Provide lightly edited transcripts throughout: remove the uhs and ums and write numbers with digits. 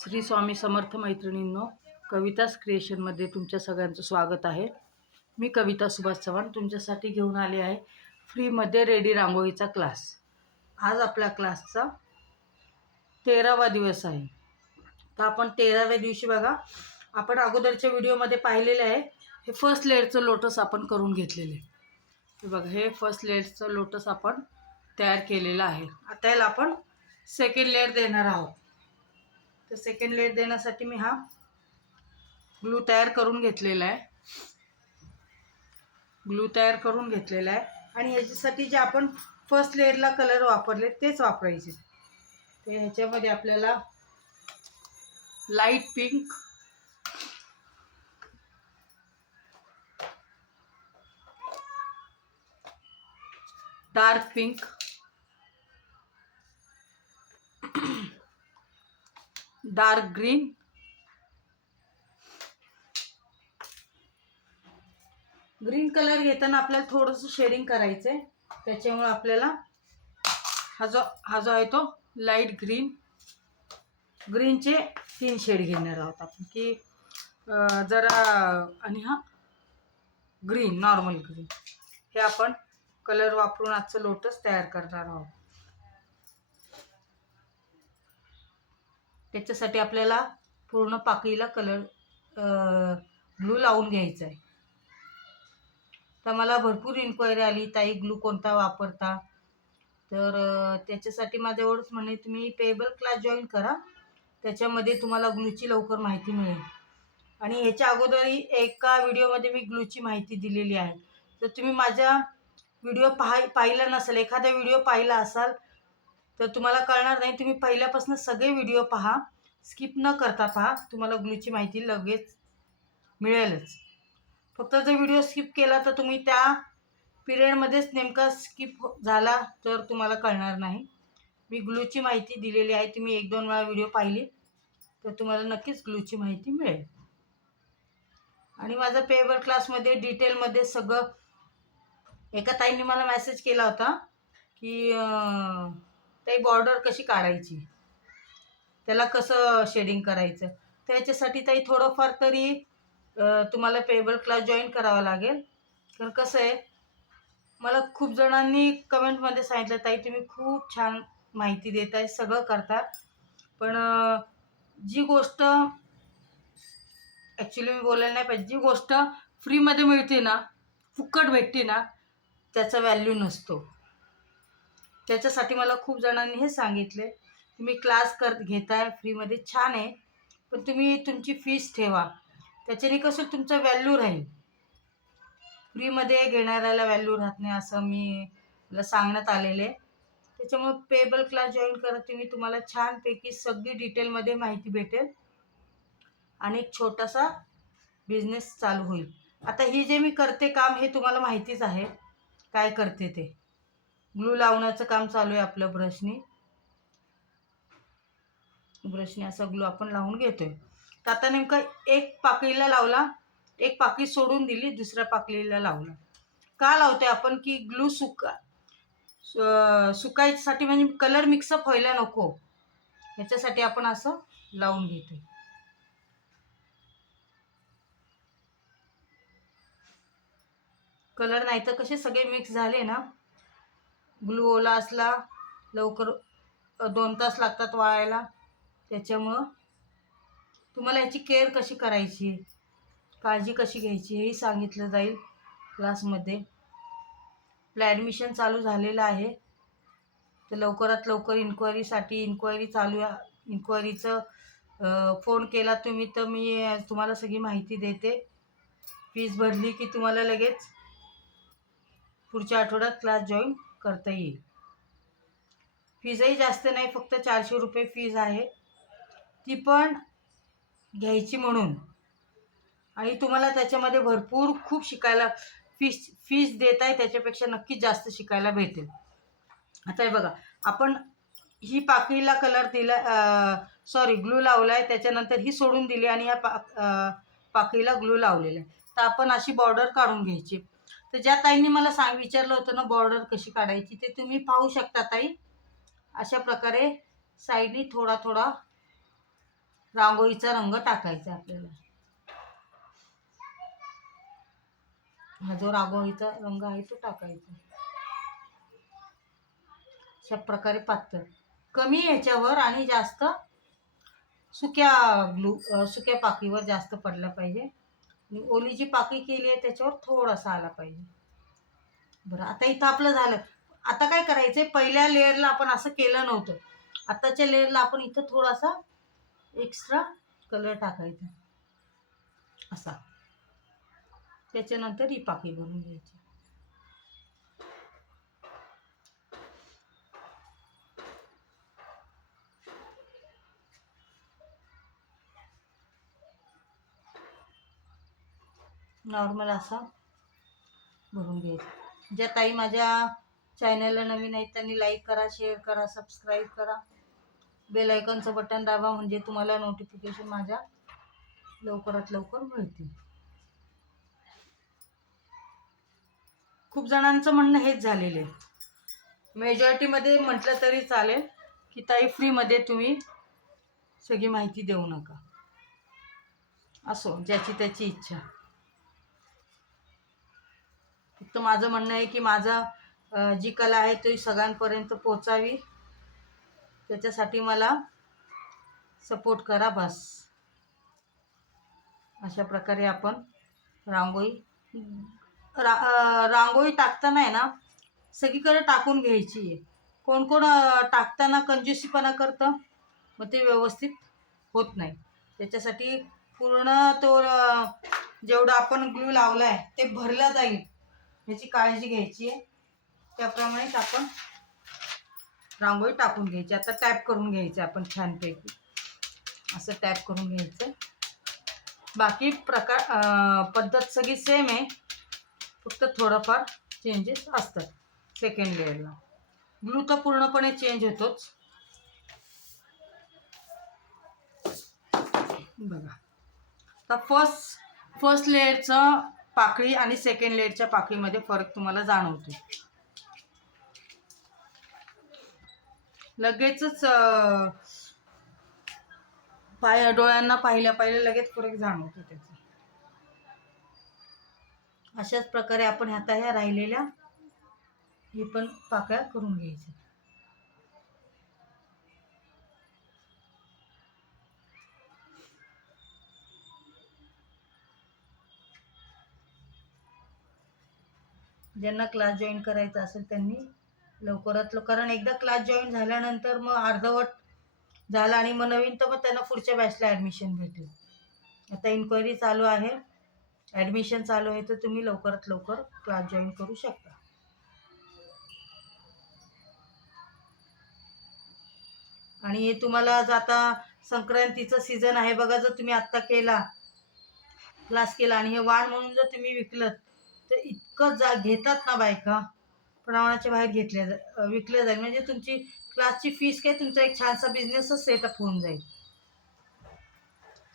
श्री स्वामी समर्थ मैत्रिणींनो, कवितास क्रिएशनमध्ये तुमच्या सगळ्यांचं स्वागत आहे. मी कविता सुभाष चव्हाण तुमच्यासाठी घेऊन आले आहे फ्रीमध्ये रेडी रांगोळीचा क्लास. आज आपल्या क्लासचा 13वा दिवस आहे. तर आपण 13व्या दिवशी बघा, आपण अगोदरच्या व्हिडिओमध्ये पाहिलेले आहे. हे फर्स्ट लेअरचं लोटस आपण करून घेतलेले. हे बघा, हे फर्स्ट लेअरचं लोटस आपण तयार केलेलं आहे. आता याला आपण सेकंड लेअर देणार आहोत. तर सेकंड लेअर देण्यासाठी मी हा ग्लू तयार करून घेतलेला आहे. आणि ह्याच्यासाठी जे आपण फर्स्ट लेअरला कलर वापरले तेच वापरायचे. तर ह्याच्यामध्ये आपल्याला light pink, dark pink, dark green, green colour घेताना आपल्याला थोडंसं शेडिंग करायचं आहे. त्याच्यामुळे आपल्याला हा जो आहे तो लाईट ग्रीन, ग्रीनचे 3 शेड घेणार आहोत आपण की जरा, आणि हा ग्रीन, नॉर्मल ग्रीन. हे आपण कलर वापरून आजचं लोटस तयार करणार आहोत. त्याच्यासाठी आपल्याला पूर्ण पाकळीला कलर ग्लू लावून घ्यायचा आहे. तर मला भरपूर इन्क्वायरी आली, ताई ग्लू कोणता वापरता. तर त्याच्यासाठी माझं एवढंच म्हणणे, तुम्ही पेबल क्लास जॉईन करा. त्याच्यामध्ये तुम्हाला ग्लूची लवकर माहिती मिळेल. आणि ह्याच्या अगोदरही एका व्हिडिओमध्ये मी ग्लूची माहिती दिलेली आहे. तर तुम्ही माझा व्हिडिओ पाहिला नसेल, एखादा व्हिडिओ पाहिला असाल तर तुम्हाला कळणार नाही. तुम्ही पहिल्यापासून सगळे व्हिडिओ पहा, स्किप न करता पहा, तुम्हाला ग्लूची माहिती लगेच मिळेलच. फक्त जर व्हिडिओ स्किप केला तर तुम्ही त्या पिरियडमध्येच नेमका स्किप झाला तर तुम्हाला कळणार नाही. मी ग्लूची माहिती दिलेली आहे. तुम्ही 1-2 वेळा व्हिडिओ पाहिली तर तुम्हाला नक्कीच ग्लूची माहिती मिळेल. आणि माझा पेबल क्लासमध्ये डिटेलमध्ये सगळं, एका ताईंनी मला मेसेज केला होता की ताई बॉर्डर कशी काढायची, त्याला कसं शेडिंग करायचं. त्याच्यासाठी ताई थोडंफार तरी तुम्हाला पेबल क्लास जॉईन करावा लागेल. कारण कसं आहे, मला खूप जणांनी कमेंटमध्ये सांगितलं, ताई तुम्ही खूप छान माहिती देताय, सगळं करता, पण जी गोष्ट ॲक्च्युली मी बोलायला नाही पाहिजे, जी गोष्ट फ्रीमध्ये मिळते ना, फुकट भेटते ना, त्याचा व्हॅल्यू नसतो. त्याच्यासाठी मला खूप जणांनी हे सांगितले, तुम्ही क्लास घेताय फ्रीमध्ये, छान आहे, पण तुम्ही तुमची फीस ठेवा. त्याच्याने कसं तुमचं व्हॅल्यू राहील. फ्रीमध्ये घेणाऱ्याला व्हॅल्यू राहत नाही असं मला सांगण्यात आलेले. त्याच्यामुळे पेबल क्लास जॉईन करा तुम्ही, तुम्हाला छानपैकी सगळी डिटेलमध्ये माहिती भेटेल आणि एक छोटासा बिझनेस चालू होईल. आता ही जे मी करते काम, हे तुम्हाला माहितीच आहे काय करते ते. ग्लू लावण्याचं काम चालू आहे आपलं. ब्रशने असं ग्लू आपण लावून घेतोय. तर आता नेमकं एक पाकळीला लावला, एक पाकळी सोडून दिली, दुसऱ्या पाकळीला लावला. का लावतोय आपण, की ग्लू सुकायसाठी, म्हणजे कलर मिक्सअप व्हायला नको, ह्याच्यासाठी आपण असं लावून घेतोय. कलर नाही तर कसे सगळे मिक्स झाले ना, ग्लू ओला असला लवकर 2 तास लागतात वाळायला. त्याच्यामुळं तुम्हाला याची केअर कशी करायची, काळजी कशी घ्यायची हेही सांगितलं जाईल क्लासमध्ये. आपलं ॲडमिशन चालू झालेलं आहे, तर लवकरात लवकर इन्क्वायरी चालू आहे. इन्क्वायरीचं फोन केला तुम्ही तर मी तुम्हाला सगळी माहिती देते. फीस भरली की तुम्हाला लगेच पुढच्या आठवड्यात क्लास जॉईन करता येईल. फीजही जास्त नाही, फक्त 400 रुपये फीज आहे. ती पण घ्यायची म्हणून, आणि तुम्हाला त्याच्यामध्ये भरपूर खूप शिकायला, फीस देत आहे त्याच्यापेक्षा नक्कीच जास्त शिकायला भेटेल. आता हे बघा, आपण ही पाकळीला कलर दिला, ग्लू लावला आहे, त्याच्यानंतर ही सोडून दिली आणि ह्या पाकळीला ग्लू लावलेला आहे. तर आपण अशी बॉर्डर काढून घ्यायची. तर ज्या ताईंनी मला विचारलं होतं ना बॉर्डर कशी काढायची, ते तुम्ही पाहू शकता ताई. अशा प्रकारे साईडनी थोडा थोडा रांगोळीचा रंग टाकायचा आपल्याला. हा जो रांगोळीचा रंग आहे तो टाकायचा. अशा प्रकारे पातळ, कमी ह्याच्यावर आणि जास्त सुक्या पाकीवर जास्त पडला पाहिजे. आणि ओली जी पाकी केली आहे त्याच्यावर थोडासा आला पाहिजे. बरं, आता इथं आपलं झालं. आता काय करायचंय, पहिल्या लेअरला आपण असं केलं नव्हतं, आताच्या लेअरला आपण इथं थोडासा एक्स्ट्रा कलर टाकायचा असा. त्याच्यानंतर ही पाकी भरून घ्यायची. नॉर्मल असा भरून घ्यायचा. ज्या ताई माझ्या चॅनलला नवीन आहेत त्यांनी लाईक करा, शेअर करा, सबस्क्राईब करा, बेल आयकॉनचं बटन दाबा, म्हणजे तुम्हाला नोटिफिकेशन माझ्या लवकरात लवकर मिळतील. खूप जणांचं म्हणणं हेच झालेलं आहे, मेजॉरिटीमध्ये म्हटलं तरी चालेल की ताई फ्रीमध्ये तुम्ही सगळी माहिती देऊ नका. असो, ज्याची त्याची इच्छा. फक्त माझं म्हणणं आहे की माझा जी कला आहे ती सगळ्यांपर्यंत पोचावी, त्याच्यासाठी मला सपोर्ट करा बस. अशा प्रकारे आपण रांगोळी टाकताना आहे ना सगळीकडे टाकून घ्यायची आहे. कोण कोण टाकताना कंजूसीपणा करतं, मग ते व्यवस्थित होत नाही. त्याच्यासाठी पूर्ण तो जेवढा आपण ग्लू लावला आहे ते भरला जाईल याची काळजी घ्यायची आहे. त्याप्रमाणेच आपण रांगोळी टाकून घ्यायची. आता टॅप करून घ्यायचं आपण छानपैकी, असं टॅप करून घ्यायचं. बाकी पद्धत सगळी सेम आहे, फक्त थोडंफार चेंजेस असतात सेकंड लेअरला. ग्लू तर पूर्णपणे चेंज होतोच. बघा, तर फर्स्ट लेअरचं पाकळी आणि सेकंड लेअरच्या पाकळीमध्ये फरक तुम्हाला जाणवतो. लगेचच डोळ्यांना पाहिल्या लगेच फरक जाणवतो त्याचा. अशाच प्रकारे आपण आता ह्या राहिलेल्या हे पण पाकळ्या करून घ्यायच्या. ज्यांना क्लास जॉईन करायचा असेल त्यांनी लवकरात लवकर, कारण एकदा क्लास जॉईन झाल्यानंतर मग अर्धवट झालं आणि मग नवीन तर मग त्यांना पुढच्या बॅचला ॲडमिशन भेटेल. आता इन्क्वायरी चालू आहे, ॲडमिशन चालू आहे, तर तुम्ही लवकरात लवकर क्लास जॉईन करू शकता. आणि हे तुम्हाला आता संक्रांतीचं सीझन आहे बघा, जर तुम्ही आत्ता क्लास केला आणि हे वाण म्हणून जर तुम्ही विकलत तर इतकं घेतात ना बायका, प्रमाणाच्या बाहेर विकलं जाईल. म्हणजे तुमची क्लासची फीस काय, तुमचा एक छानसा बिझनेसच सेटअप होऊन जाईल.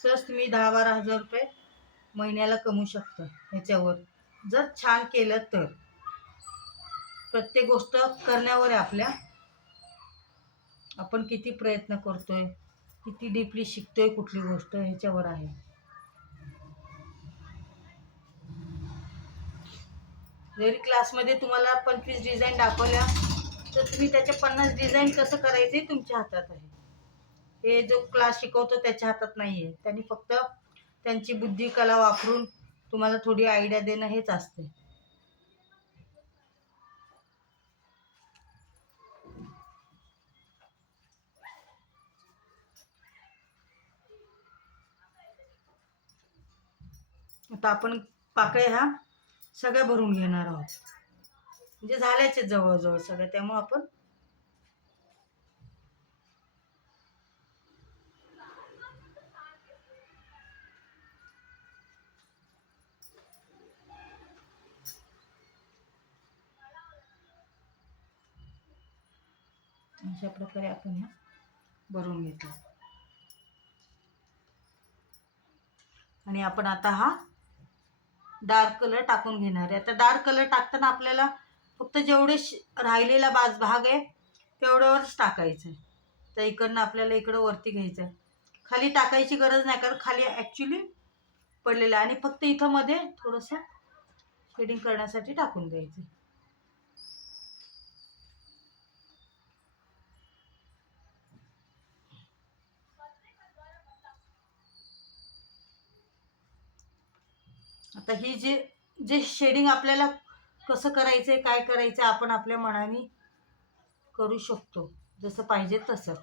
सहज तुम्ही 10-12 हजार रुपये महिन्याला कमवू शकता ह्याच्यावर, जर छान केलं तर. प्रत्येक गोष्ट करण्यावर आहे आपल्या, आपण किती प्रयत्न करतोय, किती डीपली शिकतोय कुठली गोष्ट, ह्याच्यावर आहे. जरी क्लासमध्ये तुम्हाला 25 डिझाईन दाखवल्या तर तुम्ही त्याच्या 50 डिझाईन कसं करायचे तुमच्या हातात आहे. हे जो क्लास शिकवतो त्याच्या हातात नाही आहे. त्यांनी फक्त त्यांची बुद्धी कला वापरून तुम्हाला थोडी आयडिया देणं हेच असते. आता आपण पाकळ्या ह्या सगळ्या भरून घेणार आहोत, म्हणजे झाल्याचे जवळजवळ सगळ्या. त्यामुळे आपण अशा प्रकारे आपण ह्या भरून घेतलं. आणि आपण आता हा डार्क कलर टाकून घेणार आहे. आता डार्क कलर टाकताना आपल्याला फक्त जेवढे राहिलेला भाग आहे तेवढ्यावरच टाकायचं आहे. तर इकडनं आपल्याला इकडं वरती घ्यायचं आहे. खाली टाकायची गरज नाही, कारण खाली ॲक्च्युली पडलेलं आहे आणि फक्त इथं मध्ये थोडंसं शेडिंग करण्यासाठी टाकून द्यायचं. आता ही जे जे शेडिंग आपल्याला कसं करायचं आहे, काय करायचं आहे, आपण आपल्या मनाने करू शकतो, जसं पाहिजे तसं.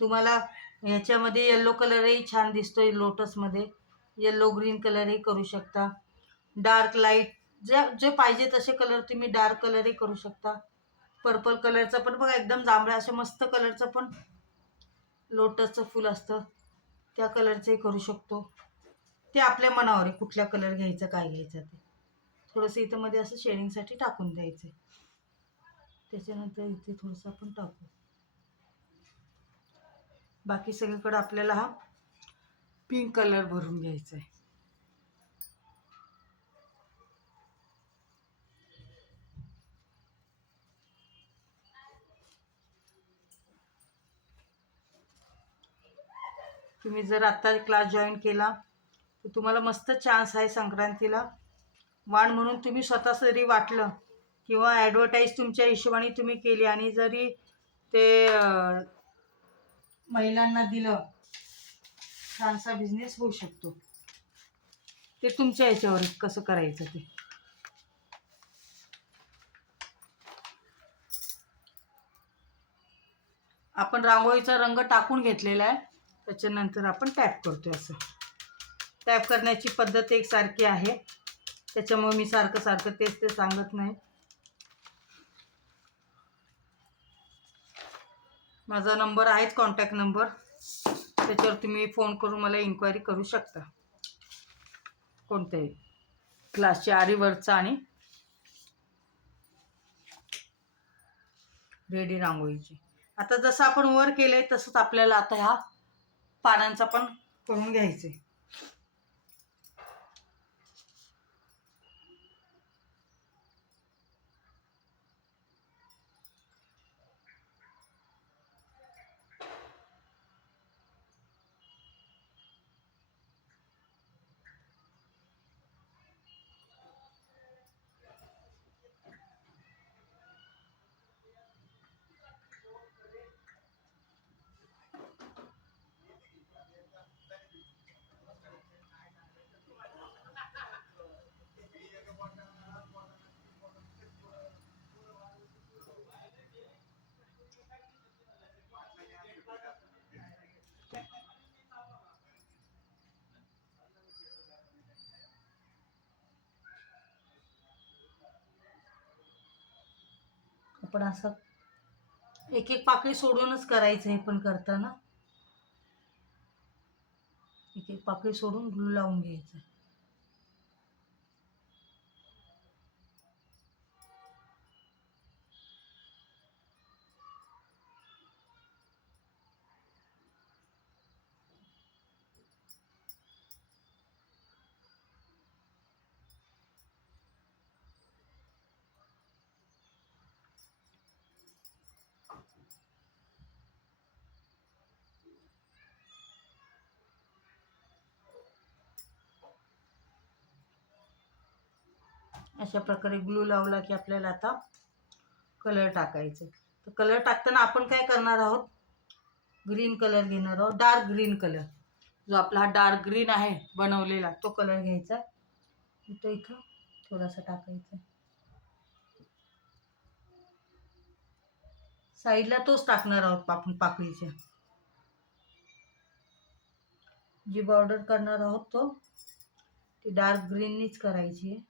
तुम्हाला ह्याच्यामध्ये येल्लो कलरही छान दिसतोय, लोटसमध्ये येल्लो ग्रीन कलरही करू शकता. डार्क लाईट जे पाहिजे तसे कलर तुम्ही डार्क कलरही करू शकता. पर्पल कलरचं पण बघा, एकदम जांभळ्या अशा मस्त कलरचं पण लोटसचं फूल असतं, त्या कलरचंही करू शकतो. ते आपल्या मनावर आहे कुठल्या कलर घ्यायचं, काय घ्यायचं ते. थोडंसं इथं मध्ये असं शेडिंगसाठी टाकून द्यायचं. त्याच्यानंतर इथे थोडंसं आपण टाकू. बाकी सगळीकडे आपल्याला हा पिंक कलर भरून घ्यायचा आहे. तुम्ही जर आत्ता क्लास जॉईन केला तर तुम्हाला मस्त चान्स आहे संक्रांतीला वाण म्हणून. तुम्ही स्वतः जरी वाटलं किंवा ॲडव्हर्टाईज तुमच्या हिशोबाने तुम्ही केली आणि जरी ते महिलांना दिलं, छानसा बिझनेस होऊ शकतो. ते तुमच्या ह्याच्यावर कसं करायचं ते. आपण रांगोळीचा रंग टाकून घेतलेला आहे, त्याच्यानंतर आपण टॅप करतोय. असं टॅप करण्याची पद्धत एकसारखी आहे, त्याच्यामुळे मी सारखं तेच ते सांगत नाही. माझा नंबर आहेच, कॉन्टॅक्ट नंबर, त्याच्यावर तुम्ही फोन करून मला इन्क्वायरी करू शकता कोणत्याही क्लासचे आरीवर्कचा आणि रेडी रांगोळीची. आता जसं आपण वर केलंय तसंच आपल्याला आता ह्या पानांचा पण करून घ्यायचं आहे. आपण असं एक एक पाकळी सोडूनच करायचं हे पण करताना. एक एक पाकळी सोडून ग्लू लावून घ्यायचं. अशा प्रकारे ग्लू लावला की आपल्याला आता कलर टाकायचं. तर कलर टाकताना आपण काय करणार आहोत, ग्रीन कलर घेणार आहोत, डार्क ग्रीन कलर. जो आपला हा डार्क ग्रीन आहे बनवलेला तो कलर घ्यायचा. इथं थोडासा टाकायचा, साईडला तोच टाकणार आहोत आपण पाकळीच्या. जी बॉर्डर करणार आहोत तो ती डार्क ग्रीननीच करायची आहे.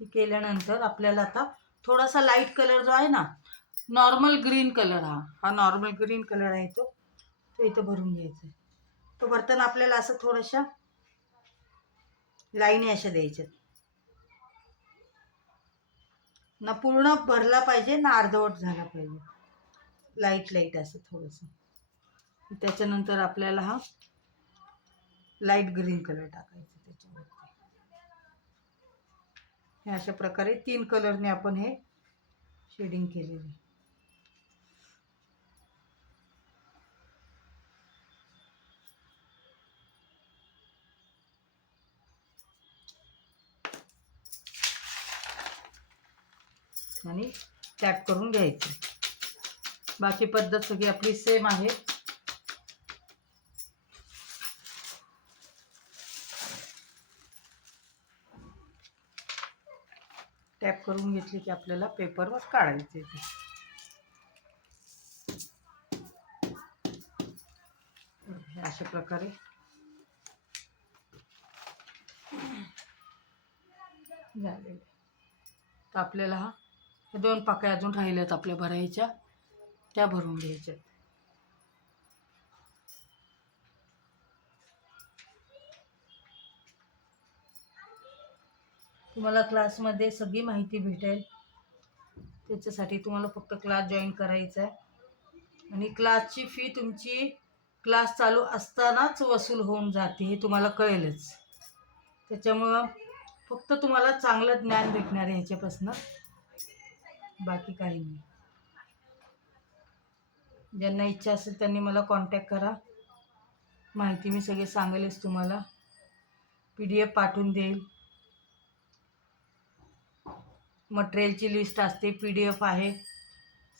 हे केल्यानंतर आपल्याला आता थोडासा लाईट कलर जो आहे ना, नॉर्मल ग्रीन कलर, हा नॉर्मल ग्रीन कलर आहे तो इथं भरून घ्यायचा. तो भरताना आपल्याला असं थोड्याशा लाईनी अशा द्यायच्यात. ना पूर्ण भरला पाहिजे ना अर्धवट झाला पाहिजे, लाईट असं थोडंसं. त्याच्यानंतर आपल्याला हा लाईट ग्रीन कलर टाकायचा त्याच्यावरती. हे अशा प्रकारे 3 कलरने आपण हे शेडिंग केलेले. आणि टॅप करून घ्यायचं. बाकी पद्धत सगळी आपली सेम आहे. टॅप करून घेतली की आपल्याला पेपरवर काढायचे ते. अशा प्रकारे झालेले. तर आपल्याला हा 2 पाकळ्या अजून राहिल्यात आपल्या भरायच्या, त्या भरून घ्यायच्या. तुम्हाला क्लासमध्ये सगळी माहिती भेटेल. त्याच्यासाठी तुम्हाला फक्त क्लास जॉईन करायचा आहे आणि क्लासची फी तुमची क्लास चालू असतानाच वसूल होऊन जाते, हे तुम्हाला कळेलच. त्याच्यामुळं फक्त तुम्हाला चांगलं ज्ञान भेटणार आहे ह्याच्यापासून, बाकी काही नाही. ज्यांना इच्छा असेल त्यांनी मला कॉन्टॅक्ट करा. माहिती मी सगळे सांगेलच तुम्हाला. PDF पाठवून देईल. मटेरियलची लिस्ट असते, PDF आहे.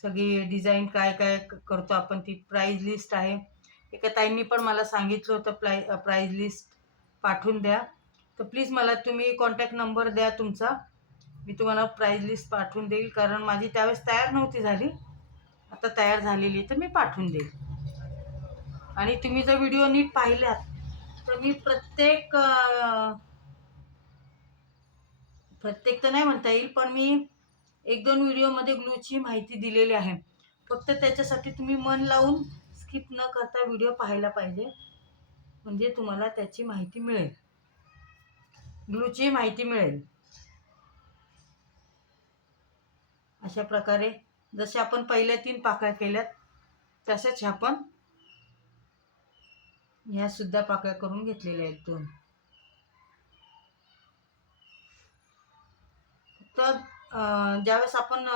सगळी डिझाईन काय काय करतो आपण ती प्राईज लिस्ट आहे. एका ताईंनी पण मला सांगितलं होतं प्राईज लिस्ट पाठवून द्या. तर प्लीज मला तुम्ही कॉन्टॅक्ट नंबर द्या तुमचा, मी तुम्हाला प्राईज लिस्ट पाठवून देईल. कारण माझी त्यावेळेस तयार नव्हती झाली, आता तयार झालेली तर मी पाठवून देईल. आणि तुम्ही जर व्हिडिओ नीट पाहिल्यात तर मी प्रत्येक तर नाही म्हणता येईल, पण मी 1-2 व्हिडिओमध्ये ग्लूची माहिती दिलेली आहे. फक्त त्याच्यासाठी तुम्ही मन लावून स्किप न करता व्हिडिओ पाहायला पाहिजे, म्हणजे तुम्हाला त्याची माहिती मिळेल, ग्लूची माहिती मिळेल. अशा प्रकारे जसे आपण पहिल्या 3 पाकळ्या केल्यात तशाच आपण ह्या सुद्धा पाकळ्या करून घेतलेल्या आहेत 2. तर ज्यावेळेस आपण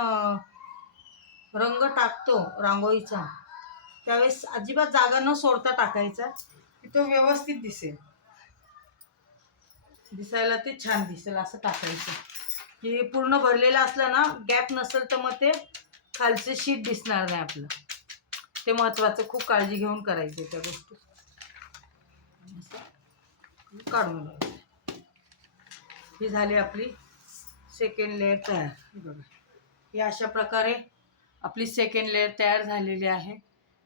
रंग टाकतो रांगोळीचा, त्यावेळेस अजिबात जागा न सोडता टाकायचा, की तो व्यवस्थित दिसेल, दिसायला ते छान दिसेल असं टाकायचं. की पूर्ण भरलेलं असलं ना, गॅप नसेल तर मग ते खालचे शीट दिसणार नाही आपलं. ते महत्त्वाचं, खूप काळजी घेऊन करायचं त्या गोष्टी. काढून घ्यायचं. ही झाली आपली सेकंड लेअर तयार. बघा, ही अशा प्रकारे आपली सेकंड लेअर तयार झालेली आहे.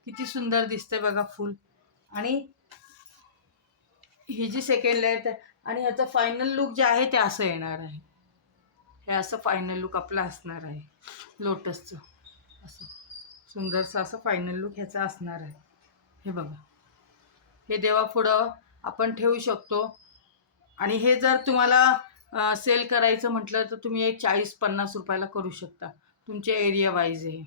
किती सुंदर दिसते बघा फूल. आणि ही जी सेकंड लेअर आणि ह्याचं फायनल लुक जे आहे ते असं येणार आहे. हे असं फायनल लुक आपलं असणार आहे लोटसचं. असं सुंदरसं असं फायनल लुक ह्याचा असणार आहे. हे बघा, हे देवापुढं आपण ठेवू शकतो. आणि हे जर तुम्हाला सेल करायचं म्हटलं तर तुम्ही एक 40-50 रुपयाला करू शकता. तुमच्या एरिया वाईज आहे,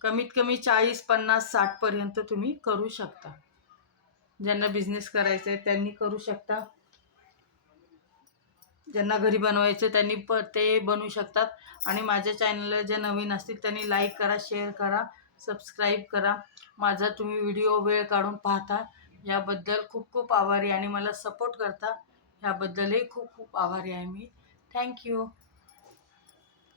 कमीत कमी 40, 50, 60 पर्यंत तुम्ही करू शकता. ज्यांना बिझनेस करायचा आहे त्यांनी करू शकता. ज्यांना घरी बनवायचं त्यांनी ते बनवू शकतात. आणि माझ्या चॅनलला जे नवीन असतील त्यांनी लाईक करा, शेअर करा, सबस्क्राईब करा. माझा तुम्ही व्हिडिओ वेळ काढून पाहता याबद्दल खूप खूप आभारी, आणि मला सपोर्ट करता याबद्दलही खूप खूप आभारी आहे मी. थँक्यू.